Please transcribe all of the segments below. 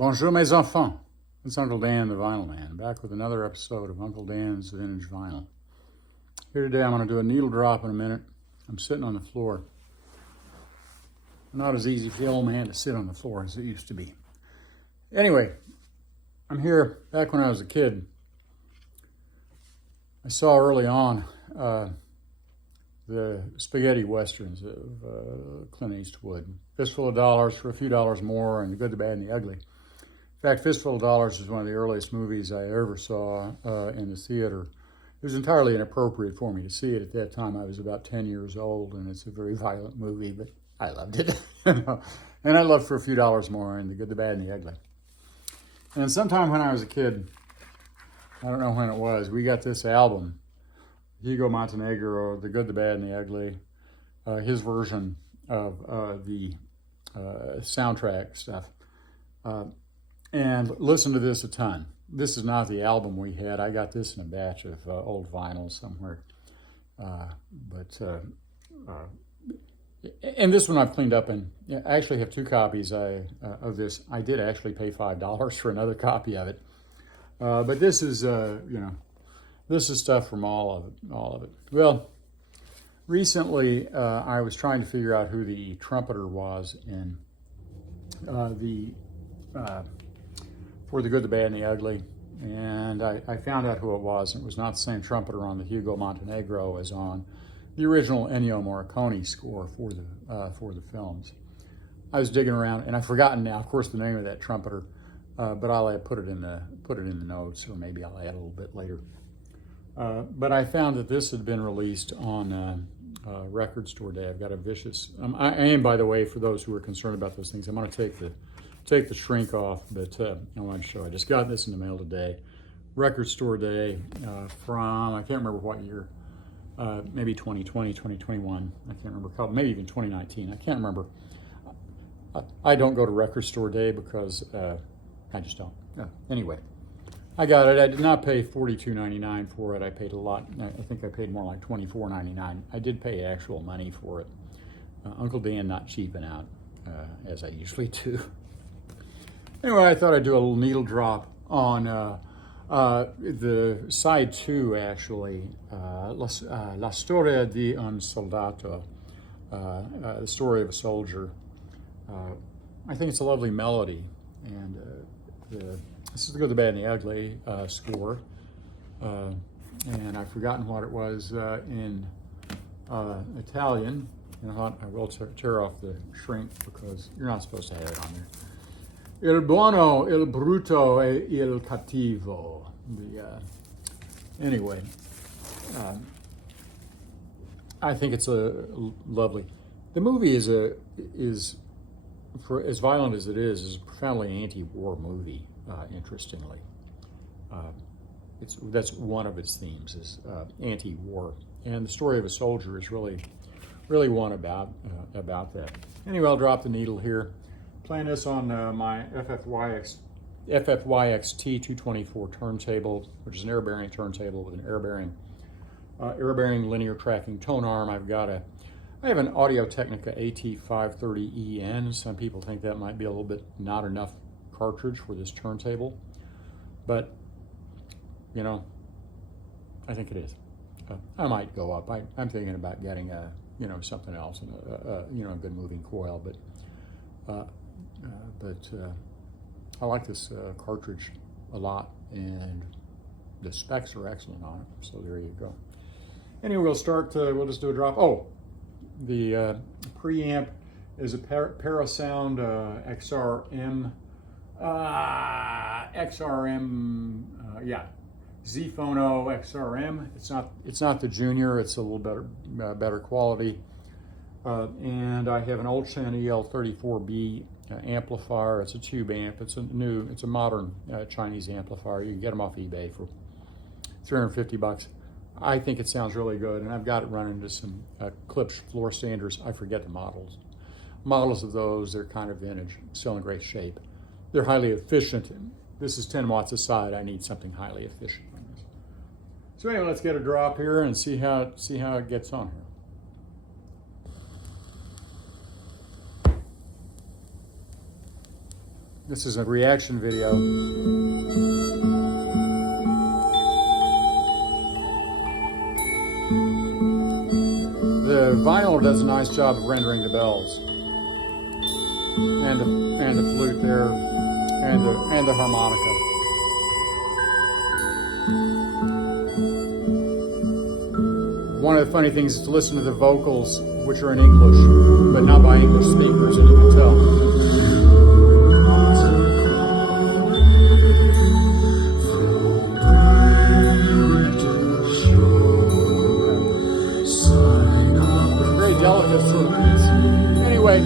Bonjour mes enfants, it's Uncle Dan the Vinyl Man, back with another episode of Uncle Dan's Vintage Vinyl. Here today I'm going to do a needle drop in a minute. I'm sitting on the floor. Not as easy for the old man to sit on the floor as it used to be. Anyway, I'm here back when I was a kid. I saw early on the spaghetti westerns of Clint Eastwood. Fistful of Dollars for a few dollars more, and The Good, the Bad, and the Ugly. In fact, Fistful of Dollars is one of the earliest movies I ever saw in the theater. It was entirely inappropriate for me to see it at that time. I was about 10 years old, and it's a very violent movie, but I loved it. And I loved For a Few Dollars More and The Good, the Bad, and the Ugly. And sometime when I was a kid, I don't know when it was, we got this album, Hugo Montenegro, The Good, the Bad, and the Ugly, his version of the soundtrack stuff. And listened to this a ton. This is not the album we had. I got this in a batch of old vinyl somewhere. And this one I've cleaned up, and I actually have two copies of this. I did actually pay $5 for another copy of it. But this is, this is stuff from all of it. Well, recently I was trying to figure out who the trumpeter was in for The Good, the Bad, and the Ugly, and I found out who it was. It was not the same trumpeter on the Hugo Montenegro as on the original Ennio Morricone score for the films. I was digging around, and I've forgotten now, of course, the name of that trumpeter, but I'll put it in the notes, or maybe I'll add a little bit later. But I found that this had been released on Record Store Day. I've got a vicious. I am, by the way, for those who are concerned about those things, I'm going to take the shrink off, but I want to show. I just got this in the mail today. Record Store Day from, I can't remember what year, maybe 2020, 2021. I can't remember, maybe even 2019. I can't remember. I don't go to Record Store Day because I just don't. Anyway, I got it. I did not pay $42.99 for it. I paid a lot. I think I paid more like $24.99. I did pay actual money for it. Uncle Dan not cheaping out, as I usually do. Anyway, I thought I'd do a little needle drop on the side two, actually, La Storia di un Soldato, the story of a soldier. I think it's a lovely melody, and this is The Good, the Bad, and the Ugly score, and I've forgotten what it was in Italian, and I will tear off the shrink because you're not supposed to have it on there. Il buono, il brutto, e il cattivo. Anyway, I think it's a lovely. The movie is for as violent as it is a profoundly anti-war movie. Interestingly, that's one of its themes is anti-war, and the story of a soldier is really one about that. Anyway, I'll drop the needle here. Playing this on my FFYXT 224 turntable, which is an air-bearing turntable with an air-bearing linear tracking tone arm. I have an Audio-Technica AT530EN. Some people think that might be a little bit not enough cartridge for this turntable, but I think it is. I might go up. I'm thinking about getting something else, and a good moving coil, but I like this cartridge a lot, and the specs are excellent on it, so there you go. Anyway, we'll just do a drop. Oh, the preamp is a Parasound XRM, Z-Phono XRM. It's not the Junior, it's a little better quality. And I have an Olshan EL34B amplifier. It's a tube amp. It's a modern Chinese amplifier. You can get them off eBay for $350. I think it sounds really good, and I've got it running to some Klipsch floor standers. I forget the models. Models of those, they're kind of vintage, still in great shape. They're highly efficient. This is 10 watts a side. I need something highly efficient on this. So anyway, let's get a drop here and see how it gets on here. This is a reaction video. The vinyl does a nice job of rendering the bells and the flute there and the harmonica. One of the funny things is to listen to the vocals, which are in English, but not by English speakers, and you can tell. Very delicate sort of piece. Anyway.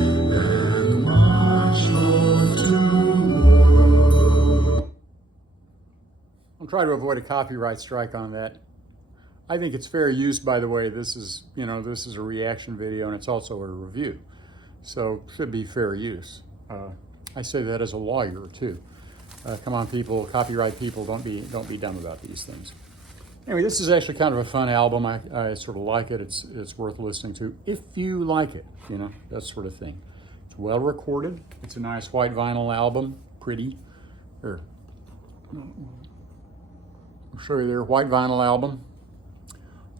I'll try to avoid a copyright strike on that. I think it's fair use, by the way. This is a reaction video, and it's also a review, so it should be fair use. I say that as a lawyer too. Come on, people, copyright people, don't be dumb about these things. Anyway, this is actually kind of a fun album. I sort of like it. It's worth listening to if you like it. That sort of thing. It's well recorded. It's a nice white vinyl album, pretty. Here, I'll show you there, white vinyl album.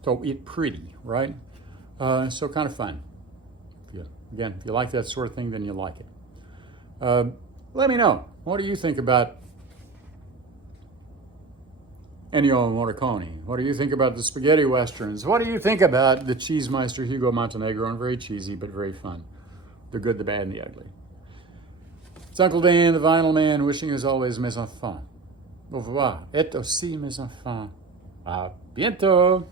So it's pretty, right? So kind of fun. Again, if you like that sort of thing, then you like it. Let me know. What do you think about Ennio Morricone? What do you think about the spaghetti westerns? What do you think about the Cheesemeister Hugo Montenegro? And very cheesy, but very fun. The good, the bad, and the ugly. It's Uncle Dan, the Vinyl Man, wishing as always, mes enfants. Au revoir. Et aussi, mes enfants. À bientôt.